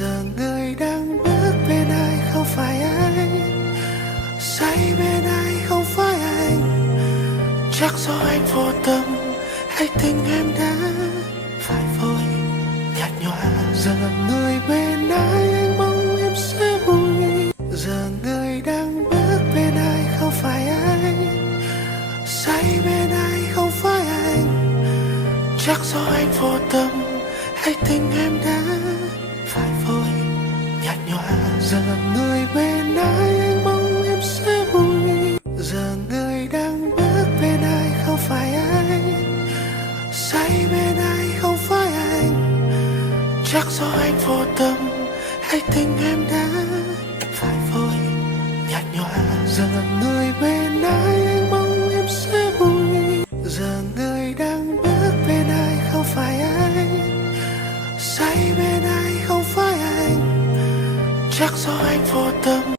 Giờ người đang bước bên ai không phải anh, say bên ai không phải anh. Chắc do anh vô tâm hay tình em đã phải vội nhạt nhòa. Giờ người bên ai anh mong em sẽ vui. Giờ người đang bước bên ai không phải anh, say bên ai không phải anh. Chắc do anh vô tâm hay tình em đã phải vội nhạt nhòa. Giờ người bên ai anh mong em sẽ vui. Giờ người đang bước bên ai không phải anh, say bên ai không phải anh. Chắc do anh vô tâm hay tình em đã phải vội nhạt nhòa. Giờ người bên ai anh mong em sẽ vui. Giờ người đang bước bên ai không phải anh, say bên ai không phải anh. Chắc do anh vô tâm